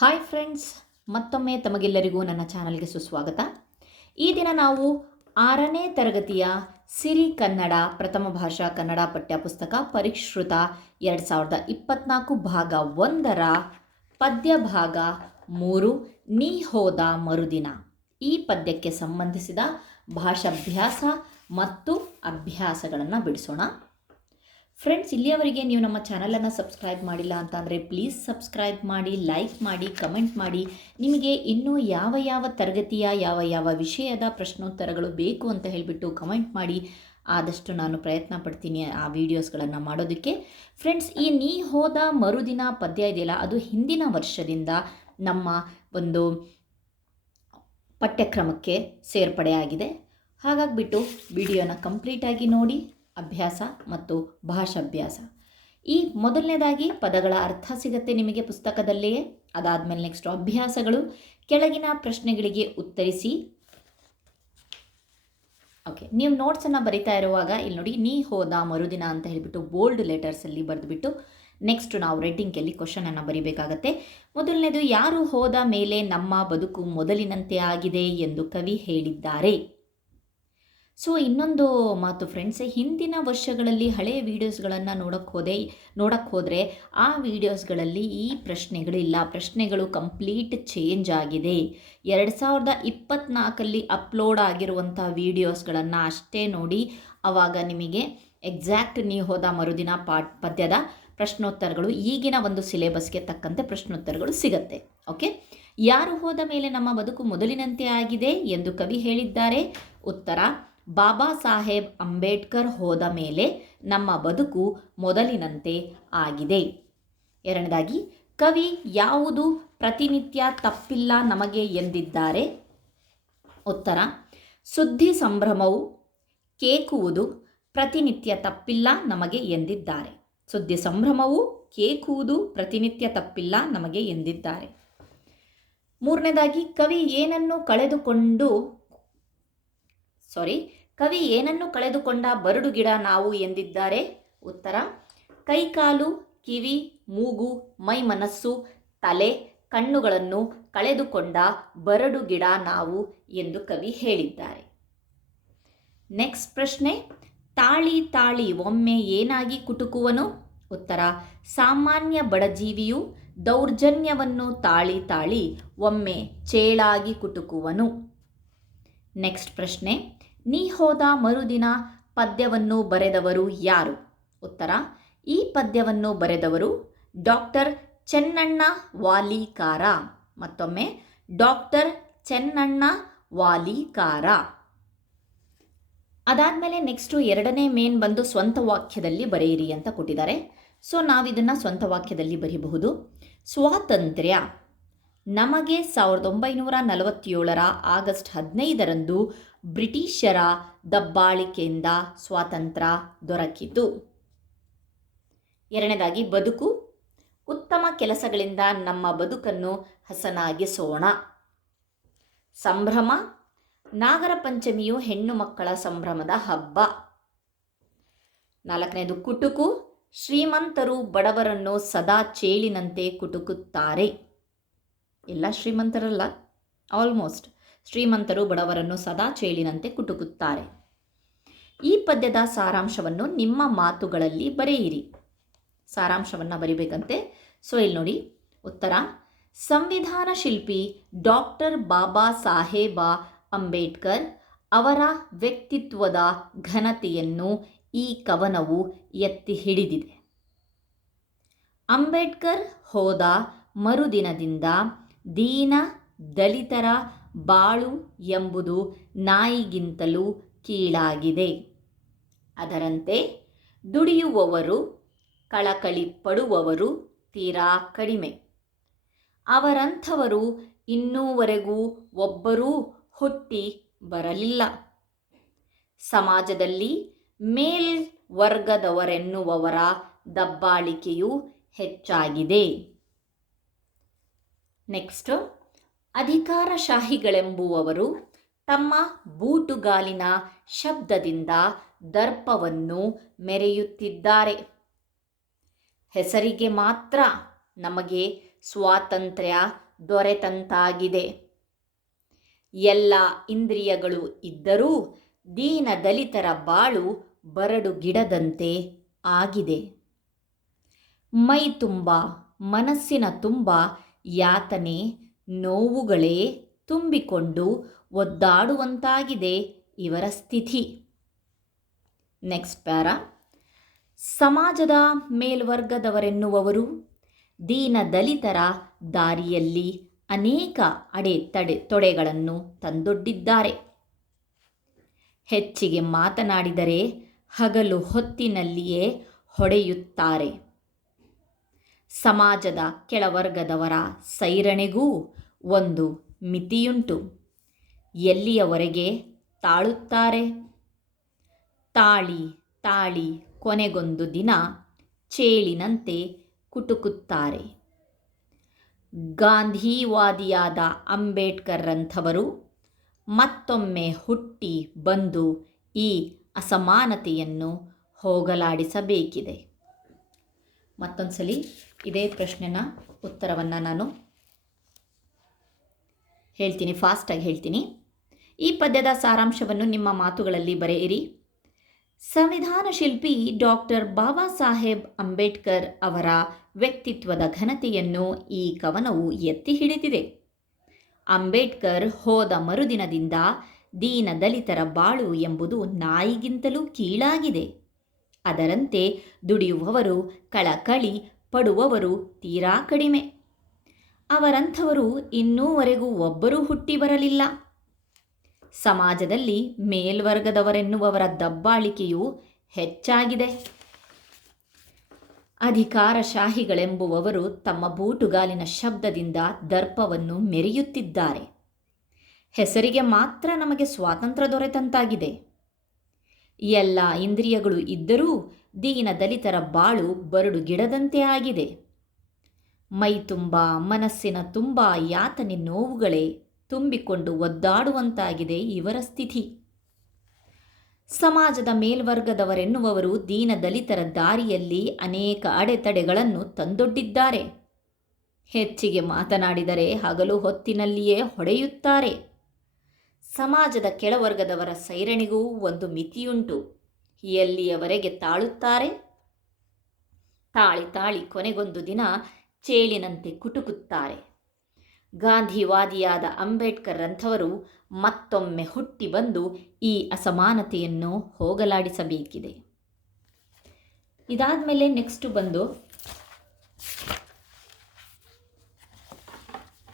Hi friends ಮತ್ತೊಮ್ಮೆ ತಮಗೆಲ್ಲರಿಗೂ ನನ್ನ ಚಾನಲ್ಗೆ ಸುಸ್ವಾಗತ. ಈ ದಿನ ನಾವು ಆರನೇ ತರಗತಿಯ ಸಿರಿ ಕನ್ನಡ, ಪ್ರಥಮ ಭಾಷಾ ಕನ್ನಡ ಪಠ್ಯಪುಸ್ತಕ ಪರಿಷ್ಕೃತ ಎರಡು ಸಾವಿರದ ಇಪ್ಪತ್ನಾಲ್ಕು ಭಾಗ ಒಂದರ ಪದ್ಯ ಭಾಗ ಮೂರು, ನೀ ಹೋದ ಮರುದಿನ. ಈ ಪದ್ಯಕ್ಕೆ ಸಂಬಂಧಿಸಿದ ಭಾಷಾಭ್ಯಾಸ ಮತ್ತು ಅಭ್ಯಾಸಗಳನ್ನು ಬಿಡಿಸೋಣ. ಫ್ರೆಂಡ್ಸ್ ಇಲ್ಲಿಯವರೆಗೆ ನೀವು ನಮ್ಮ ಚಾನಲನ್ನು ಸಬ್ಸ್ಕ್ರೈಬ್ ಮಾಡಿಲ್ಲ ಅಂತ ಅಂದರೆ ಪ್ಲೀಸ್ ಸಬ್ಸ್ಕ್ರೈಬ್ ಮಾಡಿ ಲೈಕ್ ಮಾಡಿ ಕಮೆಂಟ್ ಮಾಡಿ. ನಿಮಗೆ ಇನ್ನೂ ಯಾವ ಯಾವ ತರಗತಿಯ, ಯಾವ ಯಾವ ವಿಷಯದ ಪ್ರಶ್ನೋತ್ತರಗಳು ಬೇಕು ಅಂತ ಹೇಳಿಬಿಟ್ಟು ಕಮೆಂಟ್ ಮಾಡಿ. ಆದಷ್ಟು ನಾನು ಪ್ರಯತ್ನ ಪಡ್ತೀನಿ ಆ ವಿಡಿಯೋಸ್ಗಳನ್ನು ಮಾಡೋದಕ್ಕೆ. ಫ್ರೆಂಡ್ಸ್ ಈ ನೀ ಹೋದ ಮರುದಿನ ಪದ್ಯ ಇದೆಯಲ್ಲ, ಅದು ಹಿಂದಿನ ವರ್ಷದಿಂದ ನಮ್ಮ ಒಂದು ಪಠ್ಯಕ್ರಮಕ್ಕೆ ಸೇರ್ಪಡೆಯಾಗಿದೆ. ಹಾಗಾಗಿಬಿಟ್ಟು ವಿಡಿಯೋನ ಕಂಪ್ಲೀಟಾಗಿ ನೋಡಿ. ಅಭ್ಯಾಸ ಮತ್ತು ಭಾಷಾಭ್ಯಾಸ. ಈ ಮೊದಲನೇದಾಗಿ ಪದಗಳ ಅರ್ಥ ಸಿಗತ್ತೆ ನಿಮಗೆ ಪುಸ್ತಕದಲ್ಲಿಯೇ. ಅದಾದಮೇಲೆ ನೆಕ್ಸ್ಟ್ ಅಭ್ಯಾಸಗಳು. ಕೆಳಗಿನ ಪ್ರಶ್ನೆಗಳಿಗೆ ಉತ್ತರಿಸಿ. ಓಕೆ ನೀವು ನೋಟ್ಸನ್ನು ಬರಿತಾ ಇರುವಾಗ ಇಲ್ಲಿ ನೋಡಿ, ನೀ ಹೋದ ಮರುದಿನ ಅಂತ ಹೇಳಿಬಿಟ್ಟು ಬೋಲ್ಡ್ ಲೆಟರ್ಸಲ್ಲಿ ಬರೆದುಬಿಟ್ಟು ನೆಕ್ಸ್ಟ್ ನಾವು ರೆಡ್ಡಿಂಗಲ್ಲಿ ಕ್ವಶನನ್ನು ಬರಿಬೇಕಾಗತ್ತೆ. ಮೊದಲನೇದು, ಯಾರು ಹೋದ ಮೇಲೆ ನಮ್ಮ ಬದುಕು ಮೊದಲಿನಂತೆ ಆಗಿದೆ ಎಂದು ಕವಿ ಹೇಳಿದ್ದಾರೆ. ಸೊ ಇನ್ನೊಂದು ಮಾತು ಫ್ರೆಂಡ್ಸ್ ಹಿಂದಿನ ವರ್ಷಗಳಲ್ಲಿ ಹಳೆಯ ವೀಡಿಯೋಸ್ಗಳನ್ನು ನೋಡೋಕ್ಕೆ ಹೋದೆ ನೋಡೋಕ್ಕೆ ಹೋದರೆ ಆ ವೀಡಿಯೋಸ್ಗಳಲ್ಲಿ ಈ ಪ್ರಶ್ನೆಗಳಿಲ್ಲ. ಪ್ರಶ್ನೆಗಳು ಕಂಪ್ಲೀಟ್ ಚೇಂಜ್ ಆಗಿದೆ. ಎರಡು ಸಾವಿರದ ಇಪ್ಪತ್ತ್ನಾಲ್ಕಲ್ಲಿ ಅಪ್ಲೋಡ್ ಆಗಿರುವಂಥ ವೀಡಿಯೋಸ್ಗಳನ್ನು ಅಷ್ಟೇ ನೋಡಿ ಆವಾಗ ನಿಮಗೆ ಎಕ್ಸಾಕ್ಟ್ ನೀವು ಹೋದ ಮರುದಿನ ಪಾಠ, ಪದ್ಯದ ಪ್ರಶ್ನೋತ್ತರಗಳು, ಈಗಿನ ಒಂದು ಸಿಲೆಬಸ್ಗೆ ತಕ್ಕಂತೆ ಪ್ರಶ್ನೋತ್ತರಗಳು ಸಿಗತ್ತೆ. ಓಕೆ ಯಾರು ಹೋದ ಮೇಲೆ ನಮ್ಮ ಬದುಕು ಮೊದಲಿನಂತೆ ಆಗಿದೆ ಎಂದು ಕವಿ ಹೇಳಿದ್ದಾರೆ. ಉತ್ತರ ಬಾಬಾ ಸಾಹೇಬ್ ಅಂಬೇಡ್ಕರ್ ಹೋದ ಮೇಲೆ ನಮ್ಮ ಬದುಕು ಮೊದಲಿನಂತೆ ಆಗಿದೆ. ಎರಡನೇದಾಗಿ, ಕವಿ ಯಾವುದು ಪ್ರತಿನಿತ್ಯ ತಪ್ಪಿಲ್ಲ ನಮಗೆ ಎಂದಿದ್ದಾರೆ? ಉತ್ತರ, ಸುದ್ದಿ ಸಂಭ್ರಮವು ಕೇಕುವುದು ಪ್ರತಿನಿತ್ಯ ತಪ್ಪಿಲ್ಲ ನಮಗೆ ಎಂದಿದ್ದಾರೆ. ಸುದ್ದಿ ಸಂಭ್ರಮವು ಕೇಕುವುದು ಪ್ರತಿನಿತ್ಯ ತಪ್ಪಿಲ್ಲ ನಮಗೆ ಎಂದಿದ್ದಾರೆ. ಮೂರನೇದಾಗಿ, ಕವಿ ಏನನ್ನು ಕಳೆದುಕೊಂಡು ಸಾರಿ ಕವಿ ಏನನ್ನು ಕಳೆದುಕೊಂಡ ಬರಡು ಗಿಡ ನಾವು ಎಂದಿದ್ದಾರೆ? ಉತ್ತರ, ಕೈಕಾಲು, ಕಿವಿ, ಮೂಗು, ಮೈ ಮನಸ್ಸು, ತಲೆ, ಕಣ್ಣುಗಳನ್ನು ಕಳೆದುಕೊಂಡ ಬರಡು ಗಿಡ ನಾವು ಎಂದು ಕವಿ ಹೇಳಿದ್ದಾರೆ. ನೆಕ್ಸ್ಟ್ ಪ್ರಶ್ನೆ, ತಾಳಿ ತಾಳಿ ಒಮ್ಮೆ ಏನಾಗಿ ಕುಟುಕುವನು? ಉತ್ತರ, ಸಾಮಾನ್ಯ ಬಡಜೀವಿಯು ದೌರ್ಜನ್ಯವನ್ನು ತಾಳಿ ತಾಳಿ ಒಮ್ಮೆ ಚೇಳಾಗಿ ಕುಟುಕುವನು. ನೆಕ್ಸ್ಟ್ ಪ್ರಶ್ನೆ ನೀ ಹೋದ ಮರುದಿನ ಪದ್ಯವನ್ನು ಬರೆದವರು ಯಾರು? ಉತ್ತರ, ಈ ಪದ್ಯವನ್ನು ಬರೆದವರು ಡಾಕ್ಟರ್ ಚೆನ್ನಣ್ಣ ವಾಲಿಕಾರ. ಮತ್ತೊಮ್ಮೆ, ಡಾಕ್ಟರ್ ಚೆನ್ನಣ್ಣ ವಾಲಿಕಾರ. ಅದಾದಮೇಲೆ ನೆಕ್ಸ್ಟು ಎರಡನೇ ಮೇನ್ ಬಂದು ಸ್ವಂತ ವಾಕ್ಯದಲ್ಲಿ ಬರೆಯಿರಿ ಅಂತ ಕೊಟ್ಟಿದ್ದಾರೆ. ಸೊ, ನಾವಿದನ್ನು ಸ್ವಂತ ವಾಕ್ಯದಲ್ಲಿ ಬರೀಬಹುದು. ಸ್ವಾತಂತ್ರ್ಯ. ನಮಗೆ ಸಾವಿರದ ಒಂಬೈನೂರ ನಲವತ್ತೇಳರ ಆಗಸ್ಟ್ ಹದಿನೈದರಂದು ಬ್ರಿಟಿಷರ ದಬ್ಬಾಳಿಕೆಯಿಂದ ಸ್ವಾತಂತ್ರ್ಯ ದೊರಕಿತು. ಎರಡನೇದಾಗಿ, ಬದುಕು. ಉತ್ತಮ ಕೆಲಸಗಳಿಂದ ನಮ್ಮ ಬದುಕನ್ನು ಹಸನಾಗಿಸೋಣ. ಸಂಭ್ರಮ. ನಾಗರ ಪಂಚಮಿಯು ಹೆಣ್ಣು ಮಕ್ಕಳ ಸಂಭ್ರಮದ ಹಬ್ಬ. ನಾಲ್ಕನೇದು, ಕುಟುಕು. ಶ್ರೀಮಂತರು ಬಡವರನ್ನು ಸದಾ ಚೇಳಿನಂತೆ ಕುಟುಕುತ್ತಾರೆ. ಎಲ್ಲ ಶ್ರೀಮಂತರಲ್ಲ? ಆಲ್ಮೋಸ್ಟ್ ಶ್ರೀಮಂತರು ಬಡವರನ್ನು ಸದಾ ಚೇಳಿನಂತೆ ಕುಟುಕುತ್ತಾರೆ. ಈ ಪದ್ಯದ ಸಾರಾಂಶವನ್ನು ನಿಮ್ಮ ಮಾತುಗಳಲ್ಲಿ ಬರೆಯಿರಿ. ಸಾರಾಂಶವನ್ನು ಬರಿಬೇಕಂತೆ? ಸೊ, ಇಲ್ಲಿ ನೋಡಿ. ಉತ್ತರ, ಸಂವಿಧಾನ ಶಿಲ್ಪಿ ಡಾಕ್ಟರ್ ಬಾಬಾ ಸಾಹೇಬ ಅಂಬೇಡ್ಕರ್ ಅವರ ವ್ಯಕ್ತಿತ್ವದ ಘನತೆಯನ್ನು ಈ ಕವನವು ಎತ್ತಿ ಹಿಡಿದಿದೆ. ಅಂಬೇಡ್ಕರ್ ಹೋದ ಮರುದಿನದಿಂದ ದೀನ ದಲಿತರ ಬಾಳು ಎಂಬುದು ನಾಯಿಗಿಂತಲೂ ಕೀಳಾಗಿದೆ. ಅದರಂತೆ ದುಡಿಯುವವರು ಕಳಕಳಿ ಪಡುವವರು ತೀರಾ ಕಡಿಮೆ. ಅವರಂಥವರು ಇನ್ನೂವರೆಗೂ ಒಬ್ಬರೂ ಹುಟ್ಟಿ ಬರಲಿಲ್ಲ. ಸಮಾಜದಲ್ಲಿ ಮೇಲ್ವರ್ಗದವರೆನ್ನುವವರ ದಬ್ಬಾಳಿಕೆಯು ಹೆಚ್ಚಾಗಿದೆ. ನೆಕ್ಸ್ಟ್ ಅಧಿಕಾರಶಾಹಿಗಳೆಂಬುವವರು ತಮ್ಮ ಬೂಟುಗಾಲಿನ ಶಬ್ದದಿಂದ ದರ್ಪವನ್ನು ಮೆರೆಯುತ್ತಿದ್ದಾರೆ. ಹೆಸರಿಗೆ ಮಾತ್ರ ನಮಗೆ ಸ್ವಾತಂತ್ರ್ಯ ದೊರೆತಂತಾಗಿದೆ. ಎಲ್ಲ ಇಂದ್ರಿಯಗಳು ಇದ್ದರೂ ದೀನ ದಲಿತರ ಬಾಳು ಬರಡು ಗಿಡದಂತೆ ಆಗಿದೆ. ಮೈ ತುಂಬ, ಮನಸ್ಸಿನ ತುಂಬ ಯಾತನೆ ನೋವುಗಳೇ ತುಂಬಿಕೊಂಡು ಒದ್ದಾಡುವಂತಾಗಿದೆ ಇವರ ಸ್ಥಿತಿ. ನೆಕ್ಸ್ಟ್ ಪ್ಯಾರ ಸಮಾಜದ ಮೇಲ್ವರ್ಗದವರೆನ್ನುವವರು ದೀನ ದಲಿತರ ದಾರಿಯಲ್ಲಿ ಅನೇಕ ಅಡೆ ತಡೆ ತೊಡೆಗಳನ್ನು ತಂದೊಡ್ಡಿದ್ದಾರೆ. ಹೆಚ್ಚಿಗೆ ಮಾತನಾಡಿದರೆ ಹಗಲು ಹೊತ್ತಿನಲ್ಲಿಯೇ ಹೊಡೆಯುತ್ತಾರೆ. ಸಮಾಜದ ಕೆಳವರ್ಗದವರ ಸೈರಣೆಗೂ ಒಂದು ಮಿತಿಯುಂಟು. ಎಲ್ಲಿಯವರೆಗೆ ತಾಳುತ್ತಾರೆ? ತಾಳಿ ತಾಳಿ ಕೊನೆಗೊಂದು ದಿನ ಚೇಳಿನಂತೆ ಕುಟುಕುತ್ತಾರೆ. ಗಾಂಧೀವಾದಿಯಾದ ಅಂಬೇಡ್ಕರ್ರಂಥವರು ಮತ್ತೊಮ್ಮೆ ಹುಟ್ಟಿ ಬಂದು ಈ ಅಸಮಾನತೆಯನ್ನು ಹೋಗಲಾಡಿಸಬೇಕಿದೆ. ಮತ್ತೊಂದು ಸಲ ಇದೇ ಪ್ರಶ್ನೆನ ಉತ್ತರವನ್ನು ನಾನು ಹೇಳ್ತೀನಿ, ಫಾಸ್ಟಾಗಿ ಹೇಳ್ತೀನಿ. ಈ ಪದ್ಯದ ಸಾರಾಂಶವನ್ನು ನಿಮ್ಮ ಮಾತುಗಳಲ್ಲಿ ಬರೆಯಿರಿ. ಸಂವಿಧಾನ ಶಿಲ್ಪಿ ಡಾಕ್ಟರ್ ಬಾಬಾ ಸಾಹೇಬ್ ಅಂಬೇಡ್ಕರ್ ಅವರ ವ್ಯಕ್ತಿತ್ವದ ಘನತೆಯನ್ನು ಈ ಕವನವು ಎತ್ತಿ ಹಿಡಿದಿದೆ. ಅಂಬೇಡ್ಕರ್ ಹೋದ ಮರುದಿನದಿಂದ ದೀನ ದಲಿತರ ಬಾಳು ಎಂಬುದು ನಾಯಿಗಿಂತಲೂ ಕೀಳಾಗಿದೆ. ಅದರಂತೆ ದುಡಿಯುವವರು, ಕಳಕಳಿ, ಪಡುವವರು ತೀರಾ ಕಡಿಮೆ. ಅವರಂಥವರು ಇನ್ನೂವರೆಗೂ ಒಬ್ಬರೂ ಹುಟ್ಟಿ ಬರಲಿಲ್ಲ. ಸಮಾಜದಲ್ಲಿ ಮೇಲ್ವರ್ಗದವರೆನ್ನುವವರ ದಬ್ಬಾಳಿಕೆಯು ಹೆಚ್ಚಾಗಿದೆ. ಅಧಿಕಾರಶಾಹಿಗಳೆಂಬುವವರು ತಮ್ಮ ಬೂಟುಗಾಲಿನ ಶಬ್ದದಿಂದ ದರ್ಪವನ್ನು ಮೆರೆಯುತ್ತಿದ್ದಾರೆ. ಹೆಸರಿಗೆ ಮಾತ್ರ ನಮಗೆ ಸ್ವಾತಂತ್ರ್ಯ ದೊರೆತಂತಾಗಿದೆ. ಎಲ್ಲ ಇಂದ್ರಿಯಗಳು ಇದ್ದರೂ ದೀನ ದಲಿತರ ಬಾಳು ಬರಡು ಗಿಡದಂತೆ ಆಗಿದೆ. ಮೈ ತುಂಬ, ಮನಸ್ಸಿನ ತುಂಬ ಯಾತನೆ ನೋವುಗಳೇ ತುಂಬಿಕೊಂಡು ಒದ್ದಾಡುವಂತಾಗಿದೆ ಇವರ ಸ್ಥಿತಿ. ಸಮಾಜದ ಮೇಲ್ವರ್ಗದವರೆನ್ನುವರು ದೀನ ದಲಿತರ ದಾರಿಯಲ್ಲಿ ಅನೇಕ ಅಡೆತಡೆಗಳನ್ನು ತಂದೊಡ್ಡಿದ್ದಾರೆ. ಹೆಚ್ಚಿಗೆ ಮಾತನಾಡಿದರೆ ಹಗಲು ಹೊತ್ತಿನಲ್ಲಿಯೇ ಹೊಡೆಯುತ್ತಾರೆ. ಸಮಾಜದ ಕೆಳವರ್ಗದವರ ಸೈರಣಿಗೂ ಒಂದು ಮಿತಿಯುಂಟು. ಎಲ್ಲಿಯವರೆಗೆ ತಾಳುತ್ತಾರೆ? ತಾಳಿ ತಾಳಿ ಕೊನೆಗೊಂದು ದಿನ ಚೇಳಿನಂತೆ ಕುಟುಕುತ್ತಾರೆ. ಗಾಂಧಿವಾದಿಯಾದ ಅಂಬೇಡ್ಕರ್ ಅಂಥವರು ಮತ್ತೊಮ್ಮೆ ಹುಟ್ಟಿ ಬಂದು ಈ ಅಸಮಾನತೆಯನ್ನು ಹೋಗಲಾಡಿಸಬೇಕಿದೆ. ಇದಾದ ಮೇಲೆ ನೆಕ್ಸ್ಟು ಬಂದು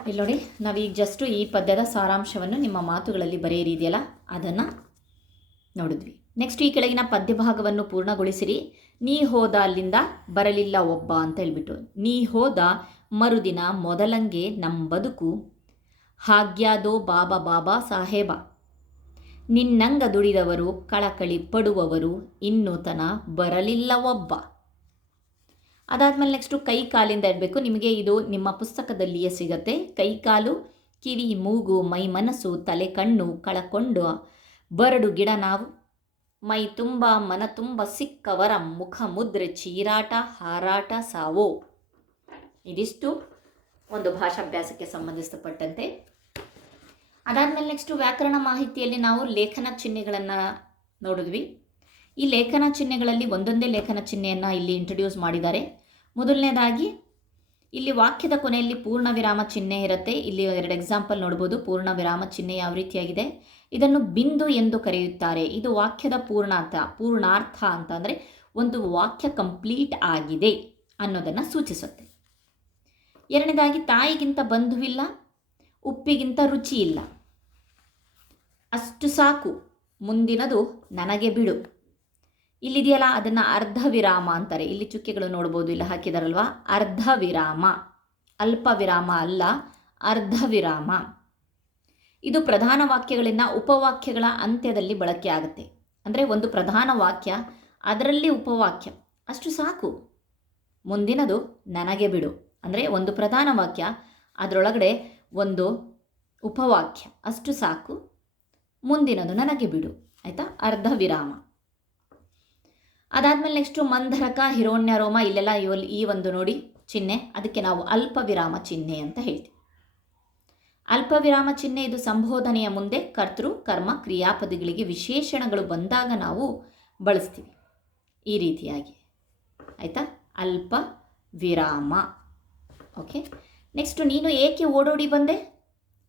ಇಲ್ಲಿ ನೋಡಿ, ನಾವೀಗ ಜಸ್ಟು ಈ ಪದ್ಯದ ಸಾರಾಂಶವನ್ನು ನಿಮ್ಮ ಮಾತುಗಳಲ್ಲಿ ಬರೆಯಿರಿದೆಯಲ್ಲ ಅದನ್ನು ನೋಡಿದ್ವಿ. ನೆಕ್ಸ್ಟ್ ಈ ಕೆಳಗಿನ ಪದ್ಯ ಭಾಗವನ್ನು ಪೂರ್ಣಗೊಳಿಸಿರಿ. ನೀ ಹೋದ ಅಲ್ಲಿಂದ ಬರಲಿಲ್ಲ ಒಬ್ಬ ಅಂತ ಹೇಳ್ಬಿಟ್ಟು. ನೀ ಹೋದ ಮರುದಿನ ಮೊದಲಂಗೆ ನಮ್ಮ ಬದುಕು. ಹಾಗ್ಯಾದೋ ಬಾಬಾ ಬಾಬಾ ಸಾಹೇಬ. ನಿನ್ನಂಗ ದುಡಿದವರು, ಕಳಕಳಿ ಪಡುವವರು ಇನ್ನೂತನ ಬರಲಿಲ್ಲ ಒಬ್ಬ. ಅದಾದಮೇಲೆ ನೆಕ್ಸ್ಟು ಕೈ ಕಾಲಿಂದ ಇರಬೇಕು ನಿಮಗೆ ಇದು ನಿಮ್ಮ ಪುಸ್ತಕದಲ್ಲಿಯೇ ಸಿಗತ್ತೆ. ಕೈ ಕಾಲು, ಕಿವಿ, ಮೂಗು, ಮೈ ಮನಸ್ಸು, ತಲೆ ಕಣ್ಣು, ಕಳಕೊಂಡು ಬರಡು ಗಿಡ ನಾವು. ಮೈ ತುಂಬ, ಮನ ತುಂಬ ಸಿಕ್ಕವರ ಮುಖ ಮುದ್ರೆ ಚೀರಾಟ, ಹಾರಾಟ ಸಾವೋ. ಇದಿಷ್ಟು ಒಂದು ಭಾಷಾಭ್ಯಾಸಕ್ಕೆ ಸಂಬಂಧಿಸಪಟ್ಟಂತೆ ಅದಾದಮೇಲೆ ನೆಕ್ಸ್ಟು ವ್ಯಾಕರಣ ಮಾಹಿತಿಯಲ್ಲಿ ನಾವು ಲೇಖನ ಚಿಹ್ನೆಗಳನ್ನು ನೋಡಿದ್ವಿ. ಈ ಲೇಖನ ಚಿಹ್ನೆಗಳಲ್ಲಿ ಒಂದೊಂದೇ ಲೇಖನ ಚಿಹ್ನೆಯನ್ನು ಇಲ್ಲಿ ಇಂಟ್ರಡ್ಯೂಸ್ ಮಾಡಿದ್ದಾರೆ. ಮೊದಲನೇದಾಗಿ ಇಲ್ಲಿ ವಾಕ್ಯದ ಕೊನೆಯಲ್ಲಿ ಪೂರ್ಣ ವಿರಾಮ ಚಿಹ್ನೆ ಇರುತ್ತೆ. ಇಲ್ಲಿ ಎರಡು ಎಕ್ಸಾಂಪಲ್ ನೋಡ್ಬೋದು. ಪೂರ್ಣ ವಿರಾಮ ಚಿಹ್ನೆ ಯಾವ ರೀತಿಯಾಗಿದೆ? ಇದನ್ನು ಬಿಂದು ಎಂದು ಕರೆಯುತ್ತಾರೆ. ಇದು ವಾಕ್ಯದ ಪೂರ್ಣಾರ್ಥ ಪೂರ್ಣಾರ್ಥ ಅಂತಂದರೆ ಒಂದು ವಾಕ್ಯ ಕಂಪ್ಲೀಟ್ ಆಗಿದೆ ಅನ್ನೋದನ್ನು ಸೂಚಿಸುತ್ತೆ. ಎರಡನೇದಾಗಿ, ತಾಯಿಗಿಂತ ಬಂಧುವಿಲ್ಲ, ಉಪ್ಪಿಗಿಂತ ರುಚಿ ಇಲ್ಲ ಅಷ್ಟು ಸಾಕು, ಮುಂದಿನದು ನನಗೆ ಬಿಡು. ಇಲ್ಲಿದೆಯಲ್ಲ ಅದನ್ನು ಅರ್ಧ ವಿರಾಮ ಅಂತಾರೆ. ಇಲ್ಲಿ ಚುಕ್ಕೆಗಳು ನೋಡ್ಬೋದು, ಇಲ್ಲಿ ಹಾಕಿದಾರಲ್ವಾ? ಅರ್ಧ ವಿರಾಮ ಅಲ್ಪ ವಿರಾಮ ಅಲ್ಲ ಅರ್ಧ ವಿರಾಮ ಇದು ಪ್ರಧಾನ ವಾಕ್ಯಗಳಿಂದ ಉಪವಾಕ್ಯಗಳ ಅಂತ್ಯದಲ್ಲಿ ಬಳಕೆ ಆಗುತ್ತೆ. ಅಂದರೆ ಒಂದು ಪ್ರಧಾನ ವಾಕ್ಯ, ಅದರಲ್ಲಿ ಉಪವಾಕ್ಯ. ಅಷ್ಟು ಸಾಕು. ಮುಂದಿನದು ನನಗೆ ಬಿಡು. ಅಂದರೆ ಒಂದು ಪ್ರಧಾನ ವಾಕ್ಯ, ಅದರೊಳಗಡೆ ಒಂದು ಉಪವಾಕ್ಯ. ಅಷ್ಟು ಸಾಕು. ಮುಂದಿನದು ನನಗೆ ಬಿಡು. ಆಯಿತಾ? ಅರ್ಧ ವಿರಾಮ ಅದಾದಮೇಲೆ ನೆಕ್ಸ್ಟು ಮಂಧರಕ ಹಿರೋಣ್ಯ ರೋಮ, ಇಲ್ಲೆಲ್ಲ ಇವಲ್ಲಿ ಈ ಒಂದು ನೋಡಿ ಚಿಹ್ನೆ. ಅದಕ್ಕೆ ನಾವು ಅಲ್ಪ ವಿರಾಮ ಚಿಹ್ನೆ ಅಂತ ಹೇಳ್ತೀವಿ. ಅಲ್ಪ ವಿರಾಮ ಚಿಹ್ನೆ ಇದು ಸಂಬೋಧನೆಯ ಮುಂದೆ ಕರ್ತೃ, ಕರ್ಮ, ಕ್ರಿಯಾಪದಿಗಳಿಗೆ ವಿಶೇಷಣಗಳು ಬಂದಾಗ ನಾವು ಬಳಸ್ತೀವಿ. ಈ ರೀತಿಯಾಗಿ. ಆಯಿತಾ? ಅಲ್ಪ ವಿರಾಮ ಓಕೆ ನೆಕ್ಸ್ಟು ನೀನು ಏಕೆ ಓಡೋಡಿ ಬಂದೆ?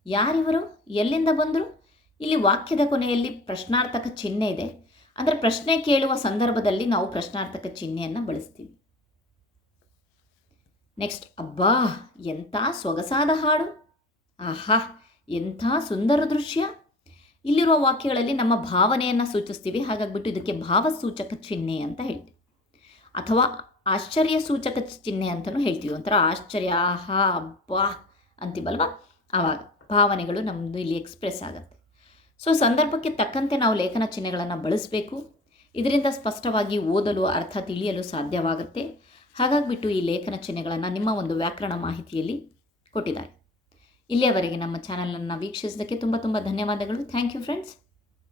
ಯಾರಿವರು? ಎಲ್ಲಿಂದ ಬಂದರು? ಇಲ್ಲಿ ವಾಕ್ಯದ ಕೊನೆಯಲ್ಲಿ ಪ್ರಶ್ನಾರ್ಥಕ ಚಿಹ್ನೆ ಇದೆ. ಅಂದರೆ ಪ್ರಶ್ನೆ ಕೇಳುವ ಸಂದರ್ಭದಲ್ಲಿ ನಾವು ಪ್ರಶ್ನಾರ್ಥಕ ಚಿಹ್ನೆಯನ್ನು ಬಳಸ್ತೀವಿ. ನೆಕ್ಸ್ಟ್ ಅಬ್ಬಾ, ಎಂಥ ಸೊಗಸಾದ ಹಾಡು. ಆಹಾ, ಎಂಥ ಸುಂದರ ದೃಶ್ಯ. ಇಲ್ಲಿರುವ ವಾಕ್ಯಗಳಲ್ಲಿ ನಮ್ಮ ಭಾವನೆಯನ್ನು ಸೂಚಿಸ್ತೀವಿ. ಹಾಗಾಗ್ಬಿಟ್ಟು ಇದಕ್ಕೆ ಭಾವಸೂಚಕ ಚಿಹ್ನೆ ಅಂತ ಹೇಳ್ತೀವಿ. ಅಥವಾ ಆಶ್ಚರ್ಯ ಸೂಚಕ ಚಿಹ್ನೆ ಅಂತಲೂ ಹೇಳ್ತೀವಿ. ಒಂಥರ ಆಶ್ಚರ್ಯ, ಆಹಾ, ಅಬ್ಬಾ ಅಂತೀವಲ್ವ? ಆವಾಗ ಭಾವನೆಗಳು ನಮ್ಮದು ಇಲ್ಲಿ ಎಕ್ಸ್ಪ್ರೆಸ್ ಆಗುತ್ತೆ. ಸೊ ಸಂದರ್ಭಕ್ಕೆ ತಕ್ಕಂತೆ ನಾವು ಲೇಖನ ಚಿಹ್ನೆಗಳನ್ನು ಬಳಸಬೇಕು. ಇದರಿಂದ ಸ್ಪಷ್ಟವಾಗಿ ಓದಲು, ಅರ್ಥ ತಿಳಿಯಲು ಸಾಧ್ಯವಾಗುತ್ತೆ. ಹಾಗಾಗಿಬಿಟ್ಟು ಈ ಲೇಖನ ಚಿಹ್ನೆಗಳನ್ನು ನಿಮ್ಮ ಒಂದು ವ್ಯಾಕರಣ ಮಾಹಿತಿಯಲ್ಲಿ ಕೊಟ್ಟಿದ್ದಾರೆ. ಇಲ್ಲಿಯವರೆಗೆ ನಮ್ಮ ಚಾನಲನ್ನು ವೀಕ್ಷಿಸಿದ್ದಕ್ಕೆ ತುಂಬ ತುಂಬ ಧನ್ಯವಾದಗಳು. Thank you friends.